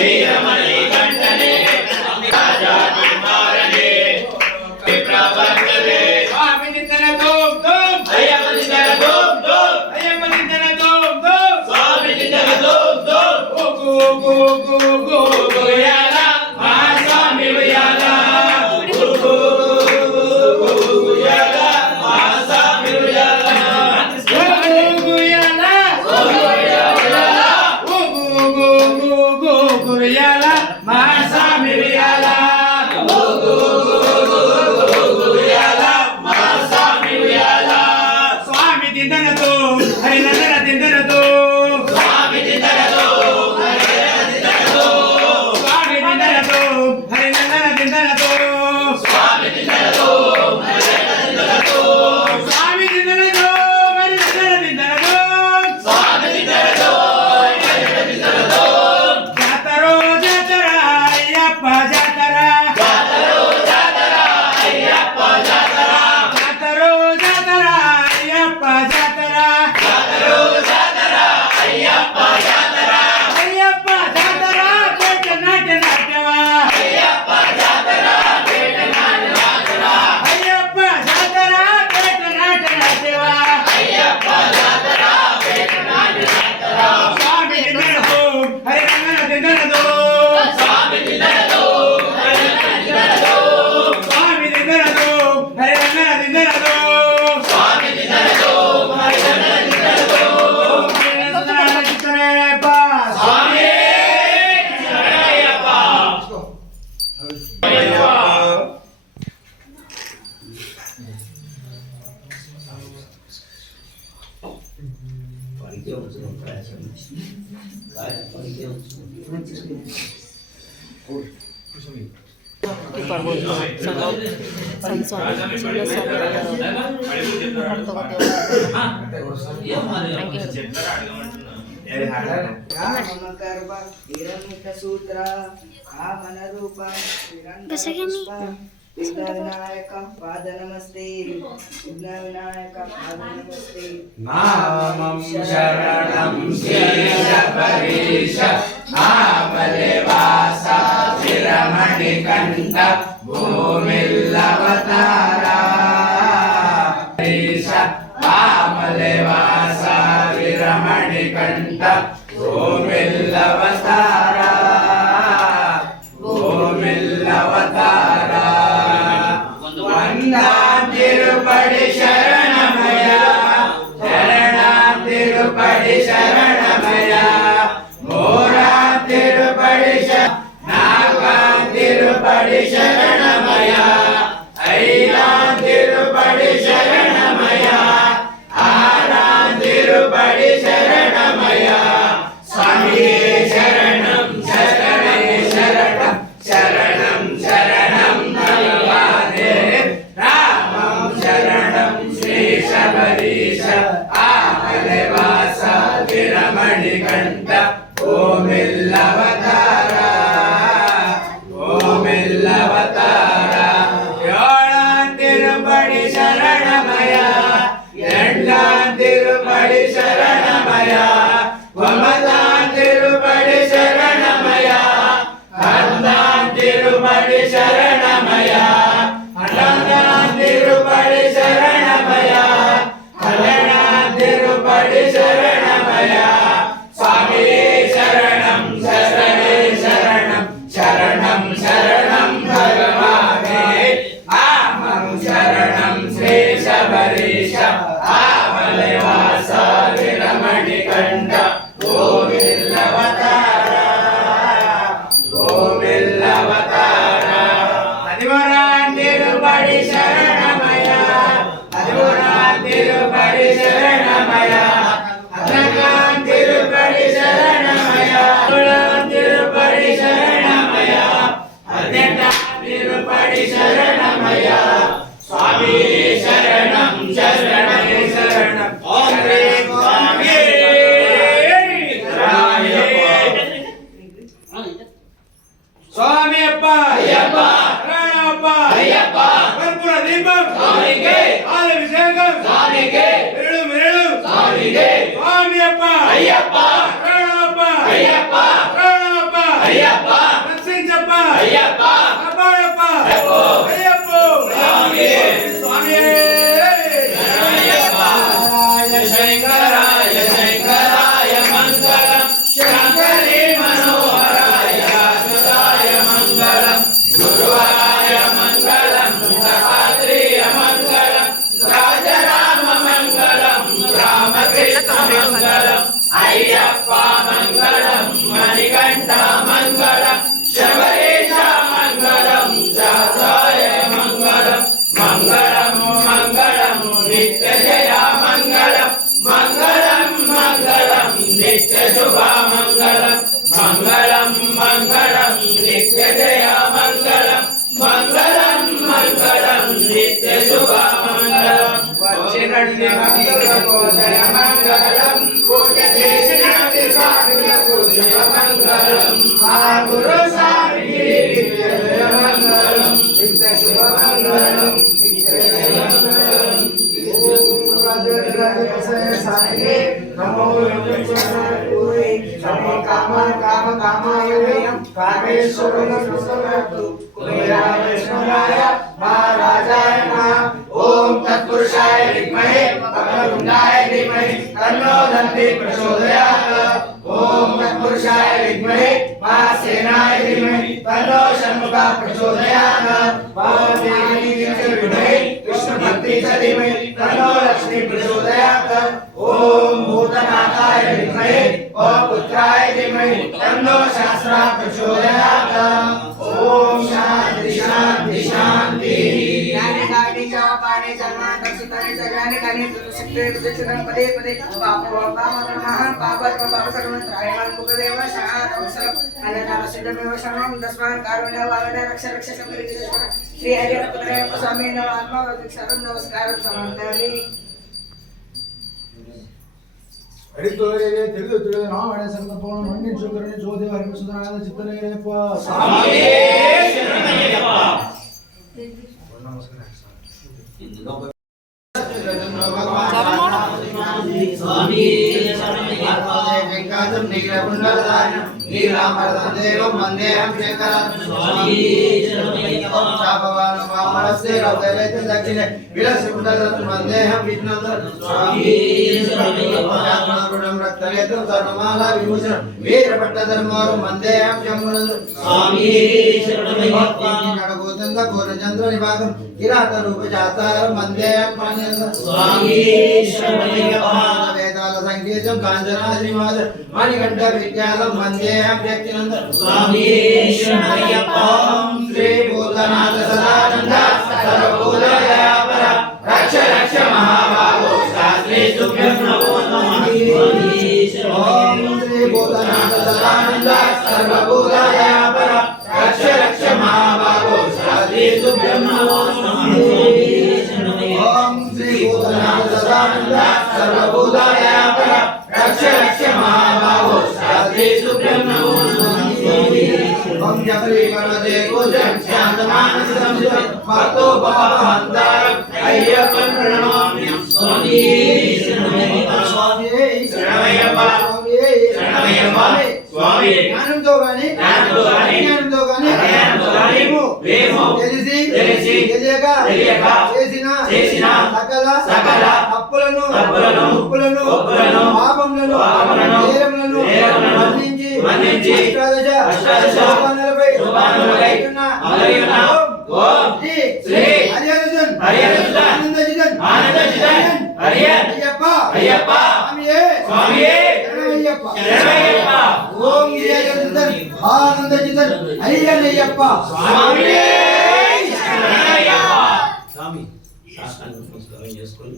వీరమణి కంఠనే రాజాని మారనే ప్రవర్తనే స్వామి నితన దోం దోం అయ్యప్ప నితన దోం దోం అయ్యప్ప నితన దోం దోం స్వామి నితన దోం దోం ఓ go go go go యాల మా స్వామి ఉయ్యాల ఓ గో గో గో యాల మా స్వామి ఉయ్యాల ఓ గో యాల ఓ యాల ఓ గో గో గో గో యాల మా స్వామి ఉయ్యాల ఓ గో గో గో గో యాల మా స్వామి ఉయ్యాల స్వామి దిందనతో హరినందన దిందనతో స్వామి దిందనతో హరినందన దిందనతో స్వామి దిందనతో హరినందన దిందనతో స్వామి దిందనతో హరినందన దిందనతో స్వామి దిందనతో హరినందన దిందనతో స్వామి దిందనతో హరినందన దిందనతో జాతరో జాతర అయ్యప్ప జాతర జాతరో జాతర అయ్యప్ప జాతర జాతరో జాతర అయ్యప్ప జాతర జాతరో జాతర అయ్యప్ప జాతర అయ్యప్ప జాతర పేట నాట్య నాట్యవా అయ్యప్ప జాతర పేట నాట్య నాట్యవా అయ్యప్ప జాతర పేట నాట్య నాట్యవా అయ్యప్ప జాతర పేట నాట్య నాట్యవా స్వామి దిందనతో హరినందన దిందనతో స్వామి దిందనతో హరినందన దిందనతో స్వామి దిందనతో హరినందన దిందనతో స్వామి దిందనతో హరినందన దిందనతో హరినందన దిందనయ్యప్ప స్వామి శరణయ్యప్ప విఘ్నవినాయక పాద నమస్తే విఘ్నవినాయక పాద నమస్తే నామం శరణం శేషపరీశ ఆమలేవాస శిరమణి కంఠ భూమిల్లవతార ఆమలేవాస విరమణి కంఠ భూమిల్లవతార భూమిల్లవతార వందాం తిరుపడి శరణమయ శరణాం తిరుపడి శరణమయ మోరాం తిరుపడి నాగాం తిరుపడి శరణమయ ఐరాం తిరుపడి శరణమయ ఆరాం తిరుపడి శరణమయ స్వామి శరణం శరణం శరణం శరణం శరణం భగవానే రామం శరణం శ్రీ శబరీశ ఆమలేవాస విరమణి కంఠ ఓమిల్లవతార ఓమిల్లవతార ఏళాం తిరుపడి శరణమయ ఎండాం తిరుపడి శరణమయ వమదాం తిరుపడి శరణమయ కందాం తిరుపడి శరణమయ అనందాం తిరుపడి శరణమయ అలనాం తిరుపడి శరణమయ స్వామి శరణం శరణే శరణం శరణం శరణం భగవానే ఆమం శరణం శ్రీ శబరీశ ఆమలేవాస విరమణి కంఠ ఓమిల్లవతార ఓమిల్లవతార అదివరాం తిరుపడి శరణమయ అదివరాం తిరుపడి శరణమయ అదనాం తిరుపడి శరణమయ అదనాం తిరుపడి శరణమయ అదనాం తిరుపడి శరణమయ స్వామి శరణం శరణం శరణం ఓం శ్రీ స్వామి స్వామి అప్ప అయ్యప్ప రణప్ప అయ్యప్ప కర్పూర దీపం స్వామికే అభిషేకం స్వామికే విరుడు విరుడు స్వామికే స్వామి అప్ప అయ్యప్ప రణప్ప అయ్యప్ప రణప్ప అయ్యప్ప అయ్యప్ప మంగళం మణికంఠ మంగళం శబరీశ మంగళం దాసాయ మంగళం మంగళం మంగళం నిత్య జయ మంగళం మంగళం మంగళం నిత్య శుభ మంగళం మంగళం మంగళం నిత్య జయ మంగళం మంగళం మంగళం నిత్య శుభ మంగళం వచ్చినట్టి భక్తులకు జయ మంగళం పూజ చేసినట్టి సాధులకు శుభ మంగళం మా గురు స్వామికి జయ మంగళం నిత్య శుభ మంగళం నిత్య జయ మంగళం నమో నమో కామ కామ కామాయ కామేశ్వరం కుబేరాయ మహారాజాయ ఓం తత్పురుషాయ విద్మహే వక్రతుండాయ ధీమహి తన్నో దంతి ప్రచోదయాత్ ఓం తత్పురుషాయ విద్మహే మహాసేనాయ ధీమహి తన్నో షణ్ముఖ ప్రచోదయాత్ మహాదేవి విద్మహే విష్ణు భక్తి చ ధీమహి తన్నో లక్ష్మీ ప్రచోదయాత్ ఓం భూతనాథాయ విద్మహే పుత్రాయ ధీమహి తన్నో శాస్త్ర ప్రచోదయాత్ ఓం శాంతి శాంతి శాంతి జ్ఞాని కాని జపాని జన్మాంత సుతని జగాని కాని శక్తి దుక్షణం పదే పదే పాప మహా పాప పాప సర్వం త్రాయమాన్ కుదేవ శాంతవసరం అన్నదాన సిద్ధమేవ శరణం దస్మాన్ కారుణ్య వారణ రక్ష రక్ష సంకరిత శ్రీ హరిహర పుత్రయ్యప్ప స్వామి ఆత్మ శరణం నమస్కారం సమాంతరి ಅಡಿತೋರೆ ತಿಳಿದು ನಾವಣೆ ಸಂಕಲ್ಪವನ್ನು ಮಣ್ಣಿನ ಶುಕರಣೆ ಜೋದೇವ ಹರಿಸುಧನಾದ ಚಿತ್ತನೆಯಪ್ಪ ಸ್ವಾಮಿ ಶರಣಯ್ಯಪ್ಪ స్వామి వెంకటం నీలకుండలదానం నీలామరదం దేవం వందేహం శంకరం స్వామి శాపవాను వామనస్య రౌద్రవేత దక్షిణే విలసికుండలం వందేహం విష్ణుందరం స్వామి శరణమయ్యప్ప రక్తనేత్రం సర్వమాలా విభూషణం వీరభట్టధర్మవరం వందేహం శంభునందరం స్వామి శరణమయ్యప్ప నడగోతంద పూర్ణచంద్ర నివాసం కిరాత రూప జాతారం వందేహం పాణ్యందరం స్వామి శరణమయ్యప్ప వేదాల సంకేతం కాంచనాద్రిమాద మణికంఠ విద్యాలం వందేహం వ్యక్తినందరం స్వామి శరణమయ్యప్ప శ్రీ భూతనాథ సదానంద సర్వభూతదయాపర రక్ష రక్ష మహాబాహో శాస్త్రే తుభ్యం నమో నమః ఓం శ్రీ భూతనాథ సదానంద సర్వభూతదయాపర రక్ష రక్ష మహాబాహో శాస్త్రే తుభ్యం నమో నమః ఓం శ్రీ భూతనాథ సదానంద సర్వభూతదయాపర రక్ష రక్ష మహాబాహో శాస్త్రే తుభ్యం నమో నమః ఓం జగరి వరదే గోజం శాంతమానస సంజయం భక్తో భావహంతారం అయ్యప్పన్ ప్రణమామ్యం స్వామి శరణమయ్యప్ప స్వామి శరణమయ్యప్ప శరణమయ్యప్ప స్వామి జ్ఞానంతో గాని అజ్ఞానంతో గాని మేము తెలిసి తెలియక చేసిన సకల తప్పులను ఒప్పులను పాపములను మన్నించి అష్టాదశ శోభానులపై అమలైన ఓం శ్రీ హరిహరజన్ ఆనందజితన్ అయ్యప్ప స్వామియే శరణమయ్యప్ప ఓం గిరిజన్ ఆనందజితన్ అయ్యప్ప స్వామియే శరణమయ్యప్ప స్వామి శాస్త్రాన్ని నమస్కారం చేసుకొని